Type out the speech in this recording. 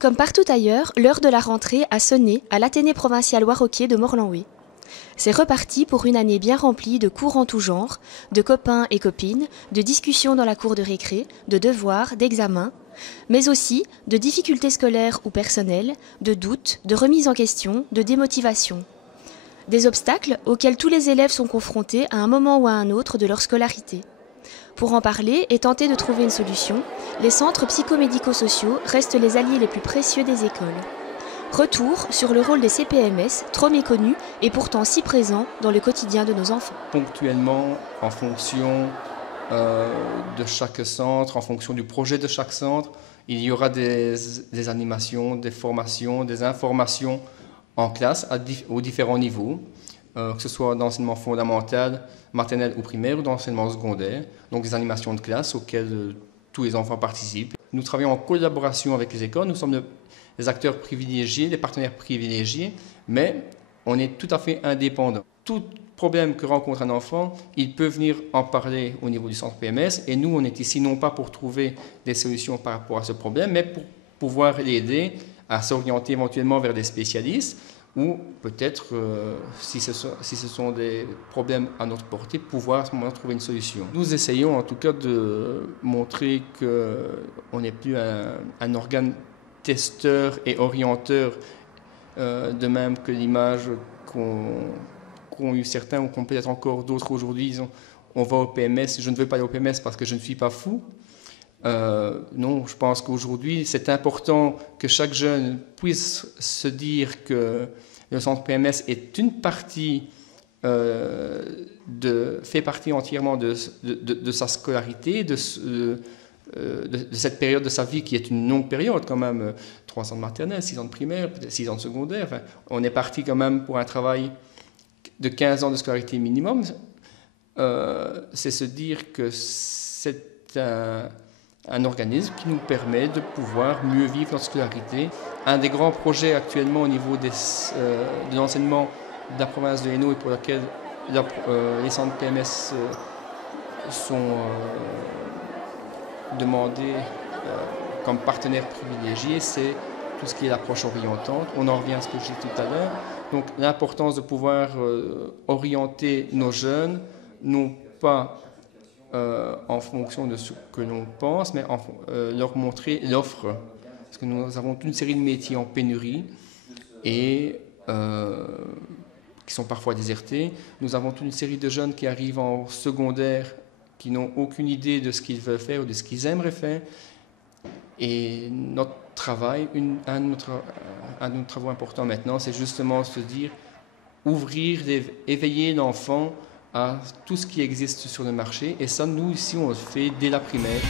Comme partout ailleurs, l'heure de la rentrée a sonné à l'Athénée provincial Ouaroquier de Morlanloué. C'est reparti pour une année bien remplie de cours en tout genre, de copains et copines, de discussions dans la cour de récré, de devoirs, d'examens, mais aussi de difficultés scolaires ou personnelles, de doutes, de remises en question, de démotivation. Des obstacles auxquels tous les élèves sont confrontés à un moment ou à un autre de leur scolarité. Pour en parler et tenter de trouver une solution, les centres psychomédico-sociaux restent les alliés les plus précieux des écoles. Retour sur le rôle des CPMS, trop méconnu et pourtant si présent dans le quotidien de nos enfants. Ponctuellement, en fonction de chaque centre, en fonction du projet de chaque centre, il y aura des animations, des formations, des informations en classe aux différents niveaux, que ce soit d'enseignement fondamental, maternel ou primaire, ou d'enseignement secondaire, donc des animations de classe auxquelles tous les enfants participent. Nous travaillons en collaboration avec les écoles, nous sommes des acteurs privilégiés, des partenaires privilégiés, mais on est tout à fait indépendants. Tout problème que rencontre un enfant, il peut venir en parler au niveau du centre PMS, et nous, on est ici non pas pour trouver des solutions par rapport à ce problème, mais pour pouvoir l'aider à s'orienter éventuellement vers des spécialistes, ou peut-être, si ce sont des problèmes à notre portée, pouvoir à ce moment trouver une solution. Nous essayons en tout cas de montrer qu'on n'est plus un organe testeur et orienteur, de même que l'image qu'ont eu certains ou qu'ont peut-être encore d'autres aujourd'hui. On va au PMS, je ne veux pas aller au PMS parce que je ne suis pas fou. Non, je pense qu'aujourd'hui, c'est important que chaque jeune puisse se dire que le centre PMS est une partie, fait partie entièrement de sa scolarité, de cette période de sa vie qui est une longue période quand même, 3 ans de maternelle, 6 ans de primaire, peut-être 6 ans de secondaire. Enfin, on est parti quand même pour un travail de 15 ans de scolarité minimum. C'est se dire que c'est un organisme qui nous permet de pouvoir mieux vivre notre scolarité. Un des grands projets actuellement au niveau de l'enseignement de la province de Hainaut et pour lequel les centres PMS sont demandés comme partenaires privilégiés, c'est tout ce qui est l'approche orientante. On en revient à ce que j'ai dit tout à l'heure. Donc l'importance de pouvoir orienter nos jeunes, non pas en fonction de ce que l'on pense, mais leur montrer l'offre. Parce que nous avons toute une série de métiers en pénurie et qui sont parfois désertés. Nous avons toute une série de jeunes qui arrivent en secondaire, qui n'ont aucune idée de ce qu'ils veulent faire ou de ce qu'ils aimeraient faire. Et notre travail, un de nos travaux importants maintenant, c'est justement se dire, éveiller l'enfant à tout ce qui existe sur le marché. Et ça, nous, ici, on le fait dès la primaire.